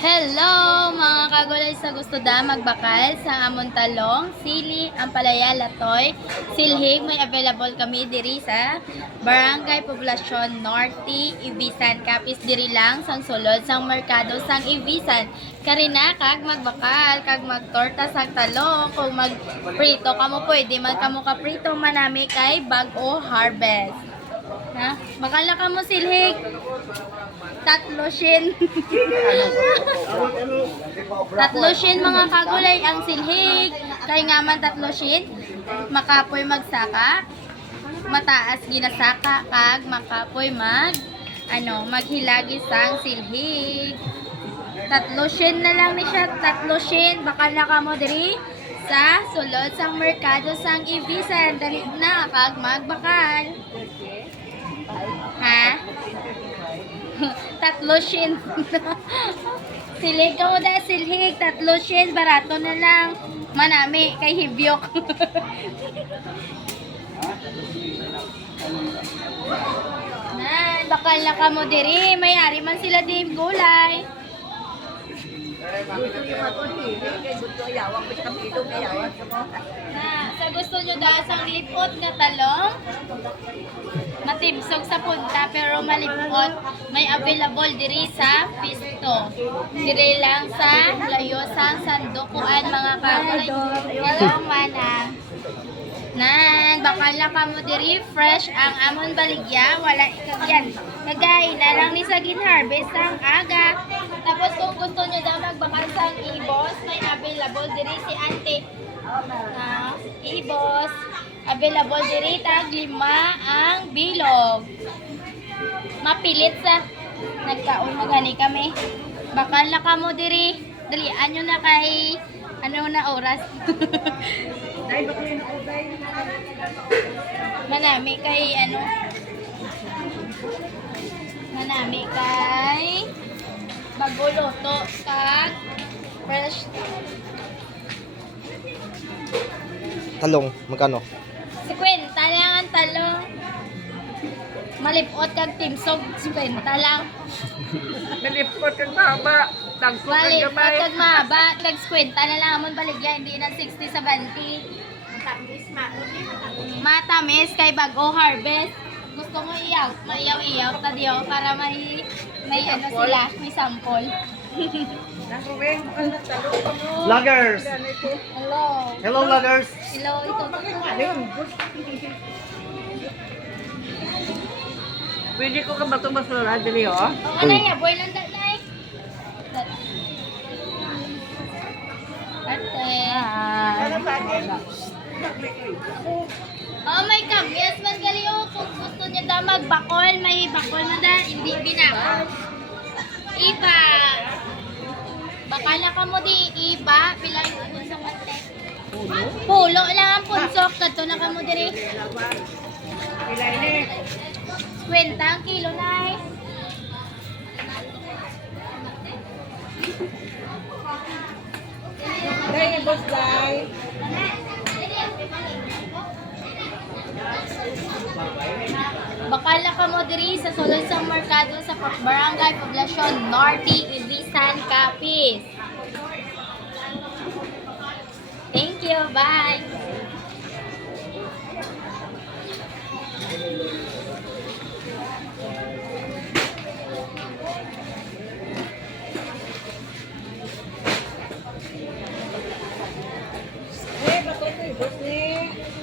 Hello mga kagulay sa gusto da magbakal sa amon talong, sili, ampalaya, latoy, silhig may available kami diri sa Barangay Poblasyon Norte, Ibisan, Kapis diri lang sang sulod sang merkado sang Ibisan. Karina kag magbakal kag magtorta sang talong kung magprito kamo pwede man kamo ka prito manami kay bag-o harvest. Ha? Bakala ka mo silhig. Tatlo shin. tatlo shin mga kagulay ang silhig. Kay nga man tatlo shin. Makapoy magsaka. Mataas ginasaka kag makapoy mag ano, maghilagi sang silhig. Tatlo shin na lang ni siya. Tatlo shin. Bakal na ka mo diri sa sulod sang merkado sang Ibisan. Dali na kag magbakal. Ha? Tatlo shin. Silig ka mo silhig. Tatlo shin. Barato na lang. Manami, kay Hibyok. Nan, bakal na ka mo diri. May-ari man sila di gulay. Na, sa gusto nyo da sang lipot nga talong, matibsog sa punta pero malipot, may available diri sa Pisto. Diri lang sa layo sa sandukuan mga kagulay. Hello manang. Nan, bakal na ka mo diri fresh ang amon baligya, wala ikagyan. Kagay na lang ni sa ginharvest ang aga. Tapos kung gusto nyo daw magbakal sang ibos, may available diri si Ate. Ah, ibos. Available diri tag lima ang bilog. Mapilit sa nagkaon magani kami. Bakal na ka mo diri. Dalian nyo na kay ano na oras. Manami kay ano Manami kay Baguluto kag fresh Talong, magkano? 50 lang ang talong. Malipot kag timsog 50 lang. Nalipot kang baba. Tagko kang Malipot gamay. kag mahaba kag 50 na lang amon baligya hindi na 60 sa 20. Matamis kay bago harvest. Gusto mo iyaw, maiyaw-iyaw ta diyo para may may ano sila, may sample. Na. Vloggers! Hello. Hello vloggers! Hello, ito. Pwede ko ka ba ito masura dili oh? O ano ya, boy lang na eh. Ate. Oh, may kamyas man gali oh. Kung gusto niya da magbakol, may bakol na da. Hindi binakol. Iba. Baka na ka mo di iba. Pilay mo punsok ate. Pulo lang ang punsok. Kato na ka mo diri. 20 ang kilo na eh. Dahil boss dai. Bakal na ka mo diri sa sulod sa merkado sa Barangay Poblasyon Norte, Ibisan, Capiz. Thank you. Bye. Eh, boss ni.